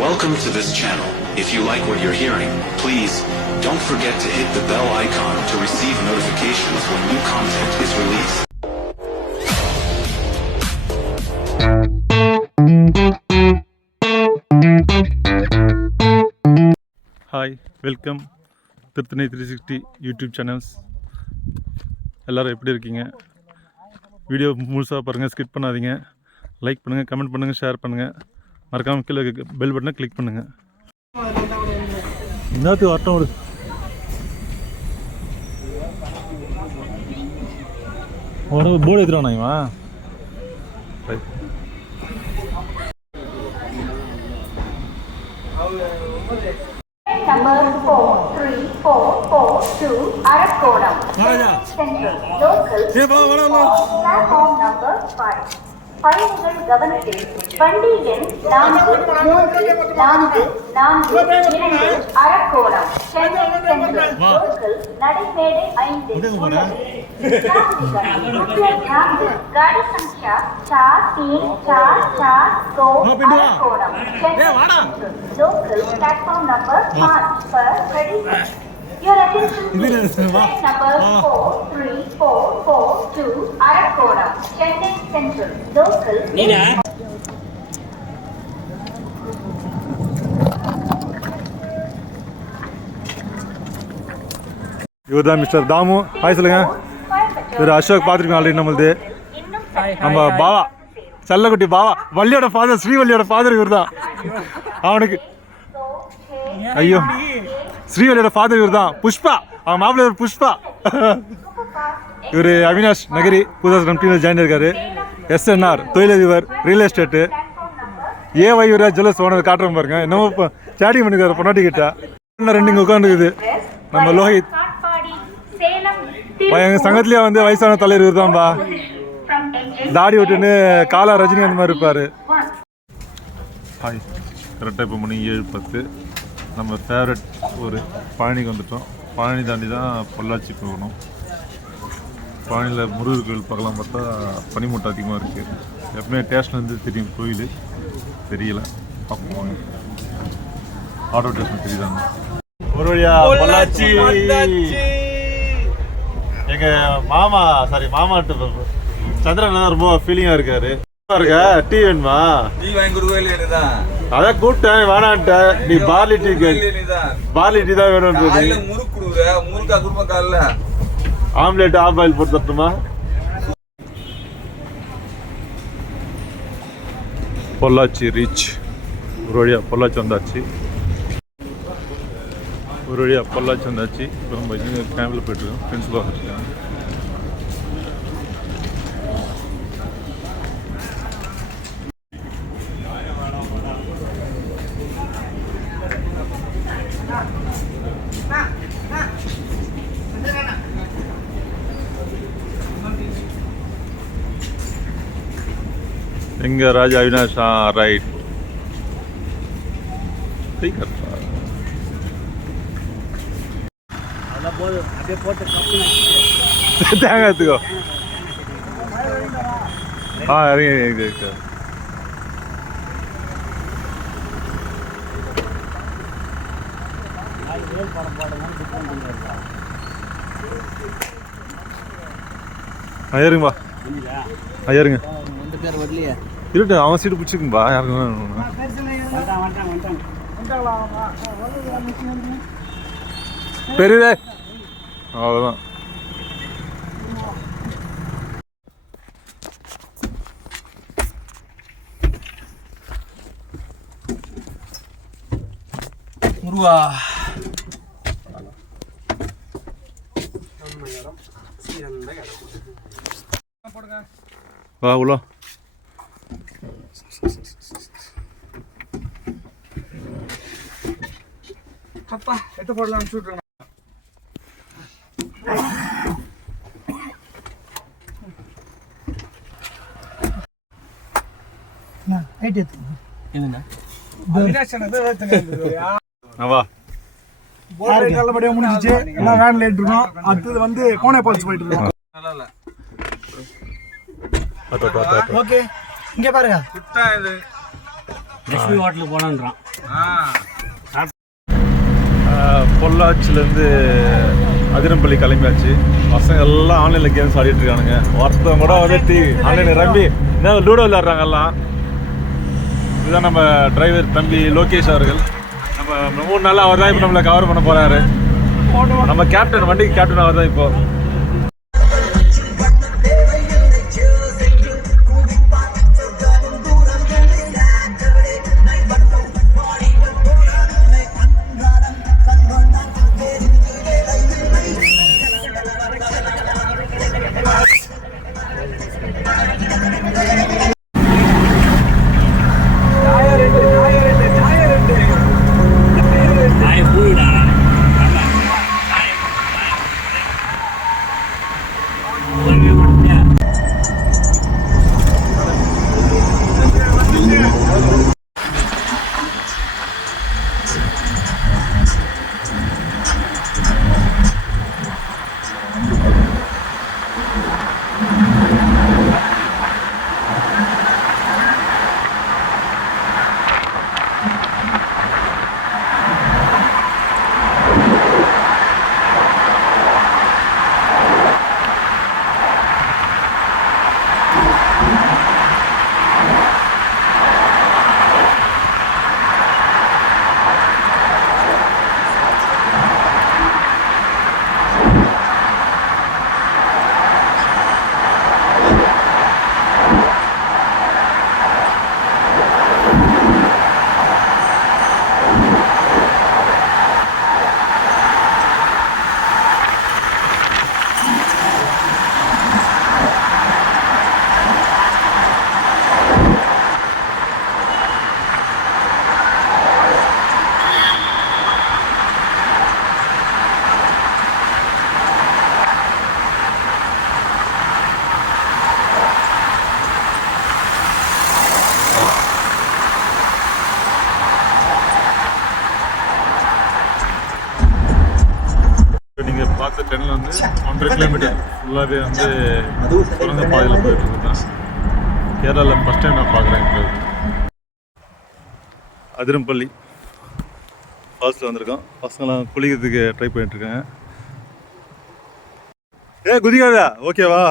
Welcome to this channel. If you like what you're hearing, please don't forget to hit the bell icon to receive notifications when new content is released. Hi, welcome Tiruttani 360 YouTube channels. எல்லோரும் எப்படி இருக்கீங்க? Video முழுசாக பாருங்கள், skip பண்ணாதீங்க. Like பண்ணுங்கள், comment பண்ணுங்கள், share பண்ணுங்கள். மறக்காமல் கீழே பெல் பட்டனை கிளிக் பண்ணுங்கள். இன்னத்துக்கு வரட்டும் ஒரு போர்டு எடுத்துருவானா இவன்? Number 4342 Arakkodam Central Local Platform number 5. பயணிகள் கவனத்தில் வண்டி எண் 4342 அரக்கோணம் சென்னை சென்ட்ரல் லோக்கல் நடைமேடை 5 गाड़ी संख्या 43442 Arakkonam Chennai local platform number 5 पर खड़ी है. Your attention please. Train number 4342 Arakkodam Chennai Central Local. இவர்தான் மிஸ்டர் தாமு. ஹாய் சொல்லுங்க. இவர் அசோக் பார்த்துருக்கோம் ஆல்ரெடி. நம்மளது நம்ம பாவா, செல்லக்குட்டி பாவா, வள்ளியோட ஃபாதர், ஸ்ரீவல்லியோட ஃபாதர் இவர் தான். அவனுக்கு ஐயோ, ஸ்ரீவல்லியோட ஃபாதர் இவர் தான். புஷ்பா, அவன் மாப்பிள்ளை இவர் புஷ்பா. இவர் அவினாஷ் நகரி புதுசாக கம்பெனியில் ஜாயின் இருக்காரு. SNR தொழிலதிபர், ரியல் எஸ்டேட்டு. ஏவை யுவராஜ் ஜுவல்லர்ஸ் ஓனர் காட்டுறோம் பாருங்க. என்னமோ இப்போ சேட்டிங் பண்ணிக்காரு பொன்னாட்டி கிட்ட. ரெண்டு இங்கே உட்காந்துக்குது. நம்ம லோஹித் எங்கள் சங்கத்துலேயே வந்து வயசான தலைவர் இவர் தான்பா. தாடி விட்டுன்னு காலா ரஜினி அந்த மாதிரி இருப்பார். ஹாய், கரெக்டாக இப்போ மணி 7:10. நம்ம ஃபேவரட் ஒரு பழனிக்கு வந்துட்டோம். பழனி தாண்டி தான் பொள்ளாச்சி போகணும். பழனியில் முருகர் கோயில் பார்க்கலாம். பார்த்தா பனிமூட்டம் அதிகமாக இருக்குது. எப்பவுமே ஸ்டேஷன் வந்து தெரியும், கோயில் தெரியல. பார்ப்போம், ஆட்டோ ஸ்டேஷன் தெரியுதாங்க. ஒரு வழியா பொள்ளாச்சி. எங்கள் மாமாட்டு சந்திரன் ரொம்ப ஃபீலிங்காக இருக்காரு. டீ வேணுமா? டீ வாங்கி கொடுக்க அதான் கூப்பிட்டேன், வேணான்ட்ட. நீ பார்லி டீ தான் வேணும்ன்றது. ஆம்லேட் ஆஃப் ஆயில் போட்டு தட்டுமா? பொள்ளாச்சி ரீச். ஒரு வழியா பொள்ளாச்சி வந்தாச்சு. இப்போ நம்ம இங்கே கேம்பில் போய்ட்டுருக்கோம். ஃப்ரெண்ட்ஸில் வந்துருக்காங்க. எங்க ராஜா அவினாஷா? ரைட், தேங்காய் எடுத்துக்கோ. இறங்கி ஐயருங்கப்பா, ஐயருங்க இருட்டு. அவன் சீட்டு பிடிச்சிக்கும்பா. யாருக்கு பெரியதே அவ்வளோதான். முருவா வா உள்ள. அப்பா எட்டு போடலாம் சொல்றேன். ரைட் எடுத்து என்னன்னா வா போர்டு நல்லபடியா முடிஞ்சிச்சு. எல்லாம் வேன்ல ஏறிட்டோம். அடுத்து வந்து கோனே பால்ஸ் போயிட்டு இருக்கோம். நல்லா இல்ல. ஓகே, இங்க பாருங்க. குட்டா இது லட்சுமி ஹோட்டலுக்கு போனான்றான். பொள்ளாச்சிலேருந்து அதிரம்பள்ளி கிளம்பியாச்சு. பசங்க எல்லாம் ஆன்லைனில் கேம்ஸ் ஆடிட்டு இருக்கானுங்க. ஒருத்தவங்க கூட வந்து ஆன்லைனில் ரம்பி என்ன லூடோ விளையாடுறாங்க எல்லாம். இதுதான் நம்ம டிரைவர் தம்பி லோகேஷ் அவர்கள். நம்ம 3 நாள் அவர் தான் இப்போ நம்மளை கவர் பண்ண போகிறாரு. நம்ம கேப்டன், வண்டிக்கு கேப்டன் அவர் தான் இப்போ. நீங்கள் பார்த்த ட்ரெயினில் வந்து 1.5 கிலோமீட்டர் ஃபுல்லாகவே வந்து சுரங்க பாதையில் போயிட்டு இருக்குதான். கேரளாவில் ஃபஸ்ட் டைம் நான் பார்க்குறேன். இப்போ அதிரம்பள்ளி ஃபால்ஸில் வந்திருக்கோம். பசங்களாம் குளிக்கிறதுக்கு ட்ரை பண்ணிட்டுருக்காங்க. குதிக்காதா? ஓகேவா?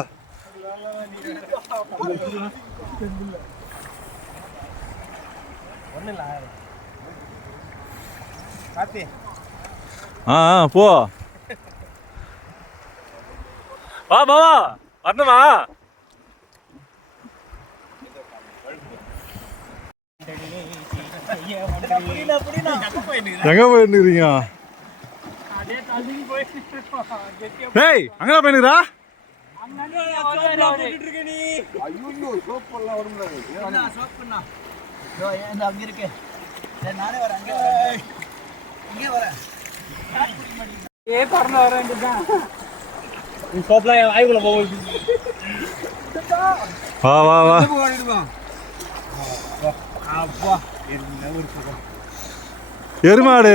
போ வா பாவா, வரணுமா? எங்க போயிருந்துக்கிறீங்க? டேய் அங்கதான் போயிருக்கிறா? வா வா வா. எருமாடு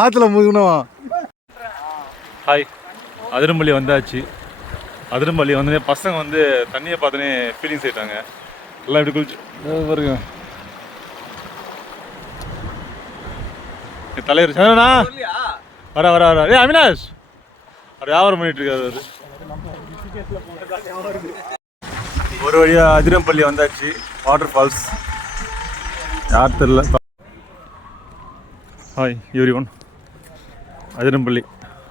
ஆத்துல முழுகணும். ஹாய், அதிரம்பள்ளி வந்தாச்சு. அதிரம்பள்ளி வந்து பசங்க வந்து தண்ணியை பார்த்தோன்னே ஃபீலிங்ஸ் ஆயிட்டாங்க. எல்லாம் இப்படி குளிச்சு பாருங்க. தலைவர் சரணா வர வர வர. அவினாஷ் அவர் வியாபாரம் பண்ணிட்டு இருக்காரு. ஒரு வழியாக அதிரம்பள்ளி வந்தாச்சு. வாட்டர் ஃபால்ஸ் யார் தெரியல. Hi everyone. Athirappilly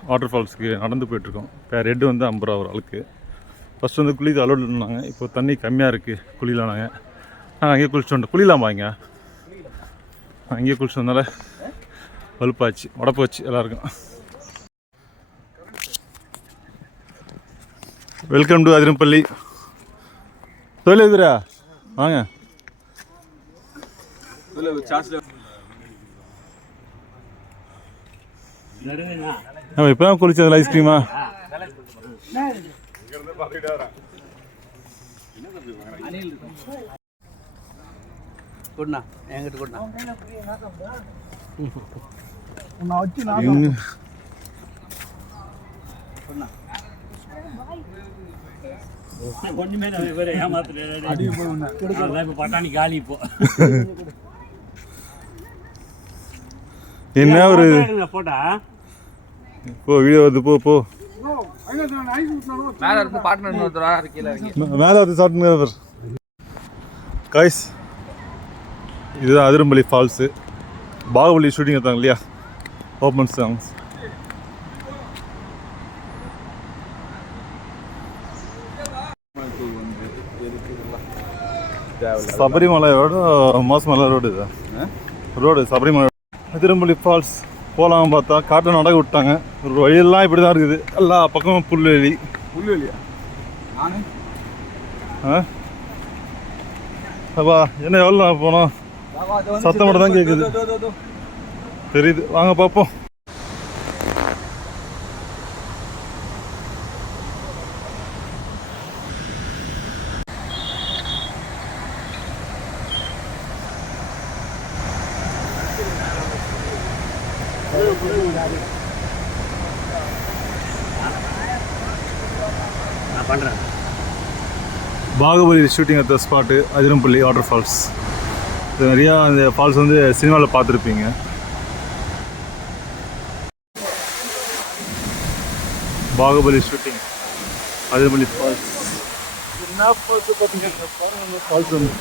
water ஃபால்ஸுக்கு நடந்து போயிட்டுருக்கோம். இப்போ ரெட்டு வந்து 50 ரூபா ஒரு ஆளுக்கு. ஃபஸ்ட்டு வந்து குளிக்க அலோடு இருந்தாங்க. இப்போ தண்ணி கம்மியாக இருக்குது, குளிக்கலாம். நாங்கள் அங்கேயே குளிச்சுட்டு வந்துட்டோம். குளிக்கலாம் இங்கே. அங்கேயே குளிச்சுட்டு வந்தால வலுப்பாச்சு, உடப்பாச்சு எல்லாருக்கும். Welcome to Athirappilly. தொழிலா வாங்க. இப்போ தான் குளிச்சதில் ஐஸ்கிரீமா? ஒண்ணுமே ஏமாத்துறேன். பட்டாணி காலி இப்போ. என்ன ஒரு போட்டா போ வீடியோ வருது போ போ மேல இருந்து பார்ட்னர் ஒருத்தரா கீழ இறங்கி மேலே வந்து சாப்பிட்டு கைஸ் இதுதான் அதிரம்பள்ளி ஃபால்ஸு பாகுபலி ஷூட்டிங் எடுத்தாங்க இல்லையா ஓப்பன் சாங்ஸ் சபரிமலையோட மோசமலை ரோடு இது ரோடு சபரிமலை அதிரம்பள்ளி ஃபால்ஸ் போகலாம் பார்த்தா காட்டில் நடக்க விட்டாங்க ஒரு வழியெல்லாம் இப்படி தான் இருக்குது எல்லா பக்கமும் புல்வெளி புல்வெளியா நானு அப்பா என்ன எவ்வளோ நான் போனோம் சத்தம் மட்டும் தான் கேட்குது தெரியுது வாங்க பார்ப்போம் நான் பண்றேன் பாகுபலி ஷூட்டிங் எடுத்த ஸ்பாட்டு அதிரம்பள்ளி வாட்டர் ஃபால்ஸ் இது நிறையா அந்த ஃபால்ஸ் வந்து சினிமாவில் பார்த்துருப்பீங்க பாகுபலி ஷூட்டிங் அதிரம்பள்ளி ஃபால்ஸ் என்ன ஃபால்ஸ் பார்த்தீங்கன்னா ஃபால்ஸ் வந்து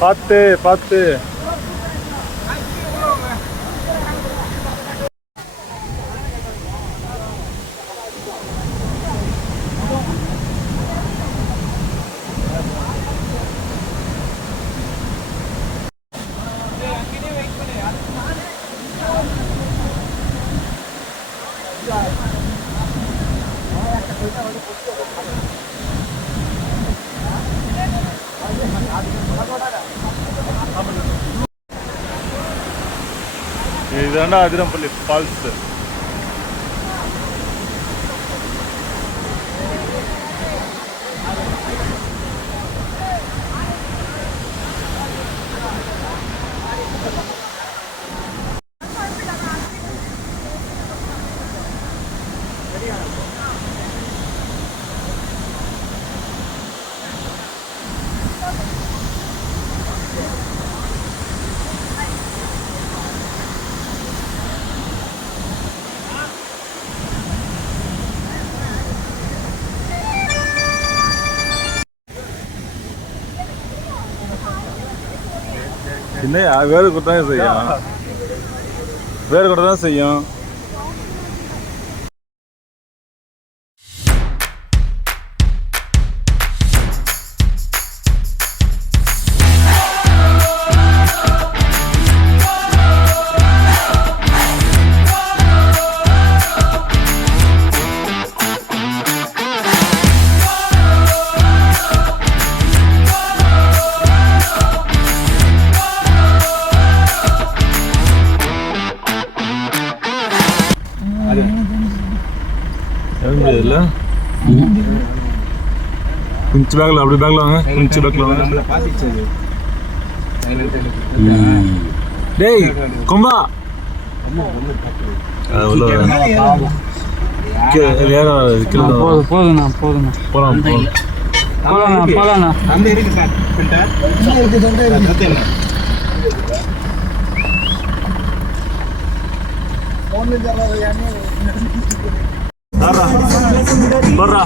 பார்த்து பார்த்து இதுதாண்டா அதிரம்பள்ளி ஃபால்ஸ் என்னையா வேறு கொடுத்தா செய்யும் வேறு கொடுத்தா தான் செய்யும் முடியாதுல்ல கொஞ்சம் பேக்கில் அப்படி பேக்கில் வாங்க கொஞ்சம் பேக்கில் வாங்க டேய் கொம்பா போதுண்ணா போதுண்ணா போகலாம் போலாண்ணா ಬರ್ರಾ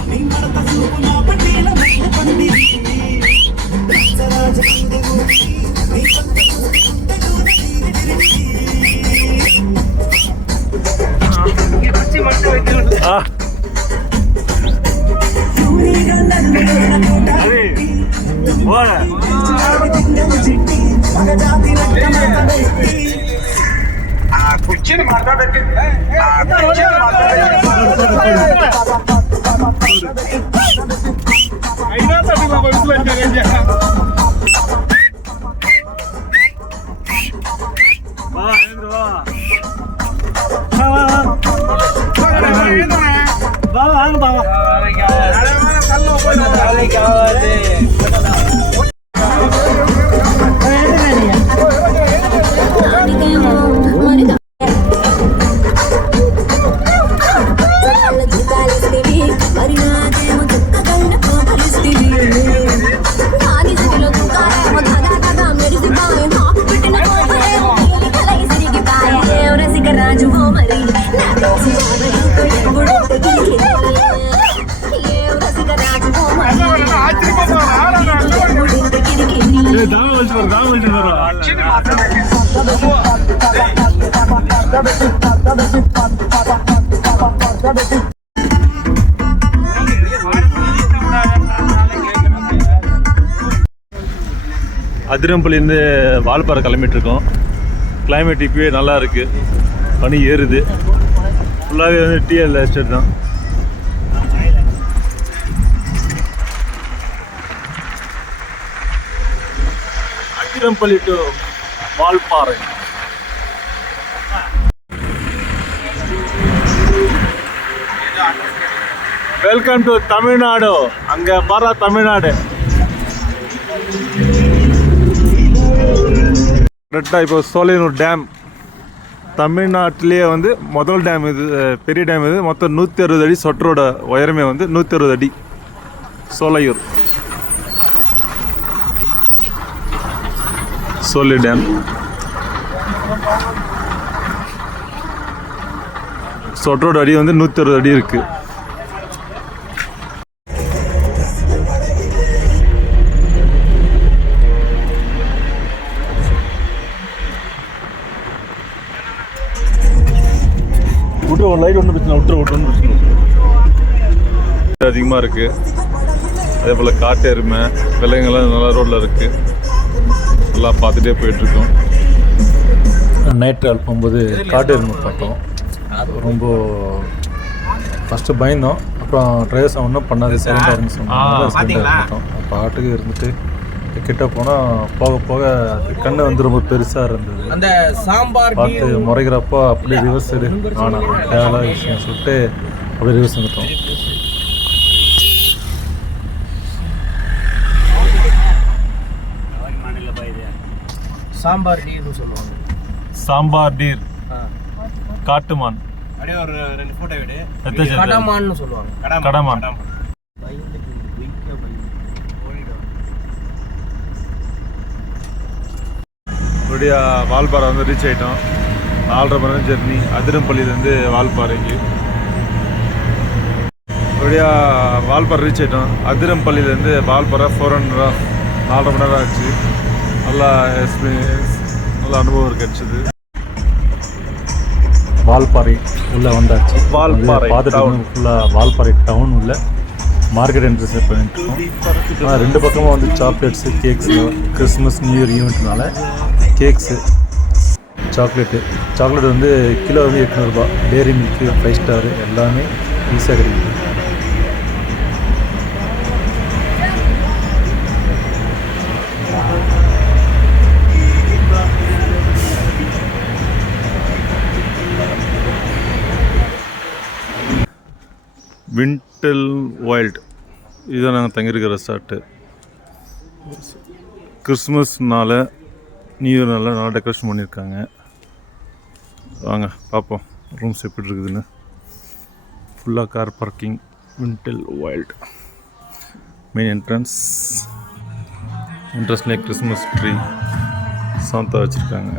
அதிரம்பள்ளியிருந்து வால்பாறை கிளம்பிட்டு இருக்கோம். கிளைமேட் இப்போவே நல்லா இருக்கு, பனி ஏறுது. ஃபுல்லாகவே வந்து டிஎல் எஸ்டேட் தான். Athirappilly to Valparai. Welcome to Tamil Nadu. அங்கே பாரா தமிழ்நாடு. கரெக்டாக இப்போ சோலையூர் டேம் தமிழ்நாட்டிலேயே வந்து முதல் டேம் இது, பெரிய டேம் இது. மொத்தம் 160 அடி, சொட்டரோட உயரமே வந்து 160 அடி. சோலையூர் சோலை டேம். சொட்டரோட அடி வந்து 160 அடி இருக்குது. ஒரு லைட் ஒன்றும் பிரச்சனை, ஒன்றும் பிரச்சனை அதிகமாக இருக்குது. அதே போல் காட்டு எருமை விலங்குகள்லாம் நல்லா ரோட்டில் இருக்குது. எல்லாம் பார்த்துட்டே போயிட்டுருக்கோம். நைட் ட்ராவல் போகும்போது காட்டு எருமை பார்த்தோம். ரொம்ப ஃபஸ்ட்டு பயந்தோம். அப்புறம் டிரைவர்ஸ் ஒன்றும் பண்ணாது, சைலண்டாக இருந்து சொன்னோம். பாட்டுக்கு இருந்துட்டு கிட்ட போனால் போக போக கண்ணு வந்து ரொம்ப பெருசாக இருந்தது. அந்த சாம்பார் பார்த்து முறைகிறப்போ அப்படியே ரிவர்ஸ் எடு ஆனால் தேவையில்லாத விஷயம் சொல்லிட்டு அப்படியே ரிவர்ஸ் வந்துட்டோம். சாம்பார் டீர்னு சொல்லுவாங்க. சாம்பார் டீர், காட்டுமான், அப்படியே ஒரு 2 போட்டோ விடு. எத்தனை கடமான்னு சொல்லுவாங்க. கடமான். இப்படியா வால்பாறை வந்து ரீச் ஆகிட்டோம். 4.5 மணி நேரம் ஜெர்னி அதிரம்பள்ளியிலேருந்து வால்பாறைக்கு. இப்படியா வால்பாறை ரீச் ஆகிட்டோம். அதிரம்பள்ளியிலேருந்து வால்பாறை 4.5 மணி நேரம் ஆச்சு. நல்லா எக்ஸ்பீரியன்ஸ், நல்ல அனுபவம் கிடச்சிது. வால்பாறை உள்ளே வந்தாச்சு. வால்பாறை பார்த்துட்டு ஃபுல்லாக வால்பாறை டவுன் உள்ள மார்க்கெட் என்ட்ரன்ஸ் பண்ணிட்டுருக்கோம். 2 பக்கமும் வந்து chocolates, cakes, Christmas new year ஈவெண்ட்னால கேக்ஸு, சாக்லேட்டு வந்து கிலோ வந்து 800 ரூபா. டேரி மில்க்கு, 5 ஸ்டாரு எல்லாமே ஈஸியாக கிடைக்குது. விண்டல் வைல்ட் இதுதான் நாங்கள் தங்கியிருக்கிற ரெசார்ட்டு. கிறிஸ்மஸ்னால நியூ இயர்னால நல்லா டெக்கரேஷன் பண்ணியிருக்காங்க. வாங்க பார்ப்போம் ரூம்ஸ் எப்படி இருக்குதுன்னு. ஃபுல்லாக கார் பார்க்கிங். விண்டல் வைல்ட் மெயின் என்ட்ரன்ஸ்லேயே கிறிஸ்மஸ் ட்ரீ சாந்தா வச்சுருக்காங்க.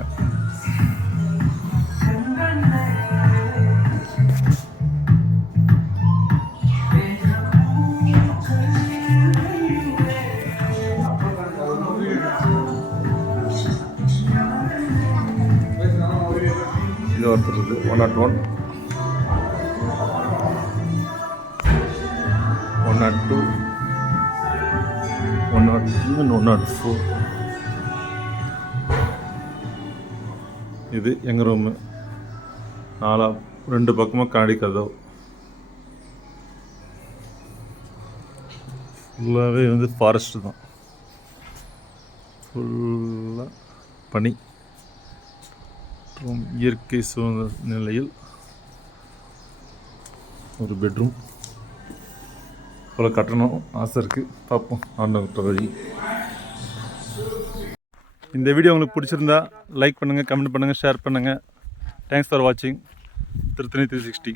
இது ஒருத்தருது 101, 102, 104. இது எங்கள் ரூமு. 2 பக்கமாக கண்ணாடி கதவு. ஃபுல்லாகவே வந்து ஃபாரஸ்ட்டு தான். ஃபுல்லாக பனி. மற்றும் இயற்கை சூழ்ந்த நிலையில் ஒரு பெட்ரூம் போல் கட்டணும் ஆசை இருக்குது. பார்ப்போம் ஆண்டவர்கிட்ட வழி. இந்த வீடியோ உங்களுக்கு பிடிச்சிருந்தா லைக் பண்ணுங்கள், கமெண்ட் பண்ணுங்கள், ஷேர் பண்ணுங்கள். தேங்க்ஸ் ஃபார் வாட்சிங் திருத்தணி 360.